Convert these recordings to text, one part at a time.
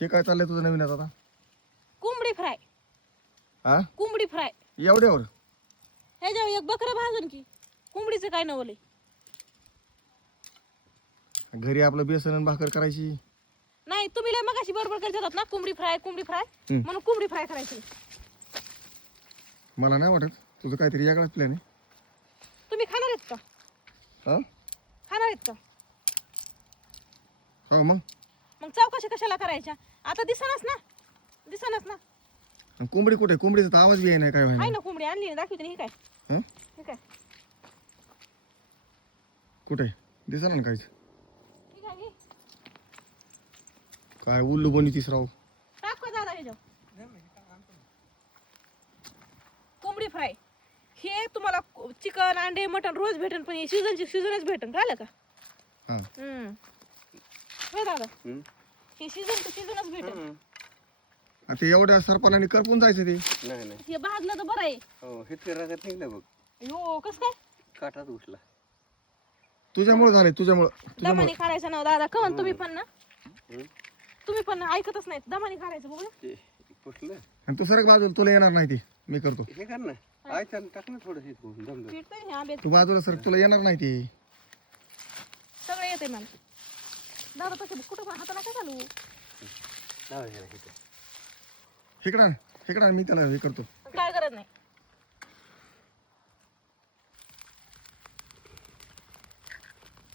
हे काय चाललंय तुझं नवीन आता? कोंबडी फ्राय. हा कोंबडी फ्राय. एवढ्यावर ह्याच्यावर एक बकरं भाजून की. कोंबडीचं काय नवलंय? घरी आपलं बेसन आणि भाकर करायची. नाही तुम्ही लय मगाशी बरोबर करत होतात ना कोंबडी फ्राय म्हणून कोंबडी फ्राय करायची. मला नाही वाटत तुझं काहीतरी वेगळाच प्लॅन आहे. तुम्ही खाणार आहेत का? हा खाणार आहेत का? हो मग चौकशी कशाला करायच्या? आता दिसनाच ना. आणि कोंबडी कुठे? कोंबडीचा तर आवाज बी नाही काय हाय व्हायला. ना कोंबडी आणली ना, दाखवते ना. ही काय? हं? हे काय? कुठे दिसणार ना काहीच. ही काय? ही? काय उल्लू बनी राव. टाक का दादा ह्याच्यावर? कोंबडी फ्राय. हे तुम्हाला चिकन अंडे मटन रोज भेटन, पण सीझनच भेटन. कळलं का? हा होय दादा. हे सीझनच भेटन. आता एवढ्या सरपणाने करपून जायचं ते. नाही नाही हे भाजलं तर बरं आहे. हो हे फिरायला निघलं बघ. यो कस काय? काटाच उठला. तुझ्यामुळे झालंय तुझ्यामुळे. दमानी काढायचं ना दादा. कवन तुम्ही पण ना. तुम्ही पण ऐकतच नाहीत. दमानी काढायचं बघू. ते फुटलं. आणि तू सरक बाजूला, तुला येणार नाही ते. मी करतो. हे कर ना. आयचं टाक ना थोडं हे दम दम. पीठ हे आंबे तू बाजूला सरक, तुला येणार नाही ते. सगळं येते मला. दादा तसं कुठं पण हाताला काय चालू? लावायचं नाही इथं. इकडं मी त्याला हे करतो. काय करत नाही.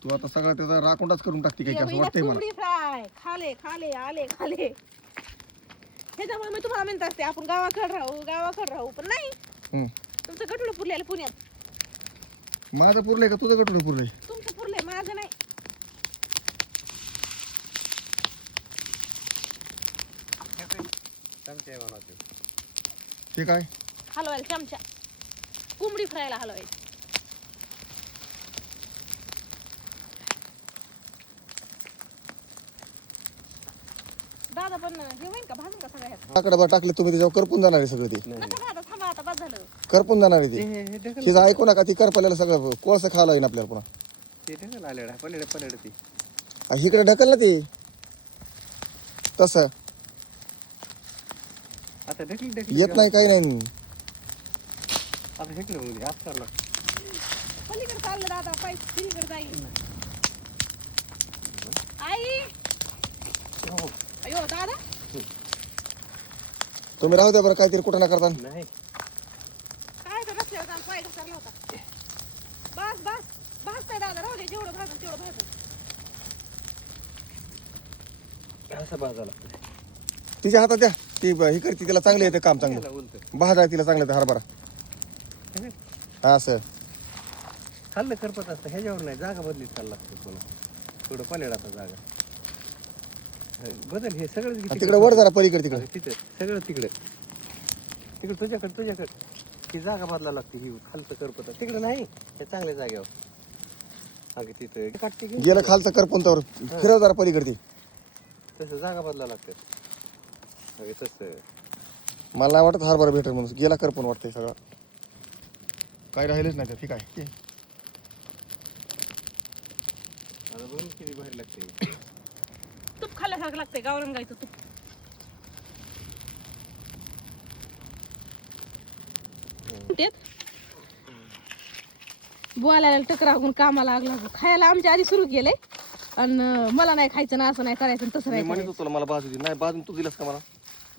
तू आता सगळा त्याचा राखोंडाच करून टाकते काय असं वाटतंय मला. कोंबडी फ्राय खाले आले ह्याच्यामुळे मी तुम्हाला म्हणत असते आपण गावाकडे राहू पण नाही. हं. तुमचं गटुडं पुरलेलं पुण्यात. माझं पुरलंय का तुझं गटोडं पुरलंय? तुमचं पुरलंय माझं नाही. चमचे बनवते. हे काय? हलवायला चमचा. कोंबडी फ्रायला हलवायची. दादा पण हे होईल का? भाजून का सगळ्यात? आकडा टाकले तुम्ही त्याच्यावर करपून जाणार आहे सगळं ते. नका दादा थांबा आता बस झालं. करपून जाणार आहे हे ते. हे ढकल. तिचं ऐकू नका, ती करपल्याला सगळं कोळसं खायला येईन आपल्याला पुन्हा. ते ढकल आलेडा पलेड ती. इकडे ढकल ना ते तसं. आता ढकल येत नाही काही नाही. आता ढकल म्हणजे हात करला. पलीकडे चाललं दादा. पाय पलीकडे जाईल. आई अयो दादा तुम्ही राहू द्या बरं, काहीतरी कुठं ना करता. नाही काय तर रस्त्यावर जाऊन पाय घसरला होता. बस भाजताय दादा. राहू दे. जेवढं भाजून तेवढं भाजून. असं बाजाला लागतं. तिच्या हातात द्या. ती हे करते, तिला चांगलं येतं काम. चांगलं बोलतं भाजा तिला चांगलं येतं हरभरा. हा सर. खाल्लं करपत असतं ह्याच्यावर नाही. जागा बदलीत खायला लागतं कोण. थोडं पलेडाचा जागा बदल. हे सगळं तिकडे वर जरा पलीकडे तिकडे. तिथं सगळं तिकडे तुझ्याकडे ही जागा बदलायला लागते. ही खालचं करपत तिकडे नाही. हे चांगल्या जागेवर अगं तिथं काटते की गेलं खालचं करपून तर फिरव जरा पलीकडे. तसं जागा बदलायला लागतं. अगं तसं मला नाही वाटत हरभरा भेटेल म्हणून. गेला करपून वाटतंय सगळं. काही राहिलंच नाही. ठीक आहे. आता दोन किती भारी लागते. तूप खाल्ल्यासारखं लागतंय. गावरान गायचं तूप. बोलायला टकरावून कामाला लागला. खायला आमच्या आधी सुरू केलंय. आणि मला नाही खायचं ना, असं नाही करायचं, तसं नाही म्हणत करायचं. होतो मला बाजू दे. नाही बाजून तू दिलास का मला?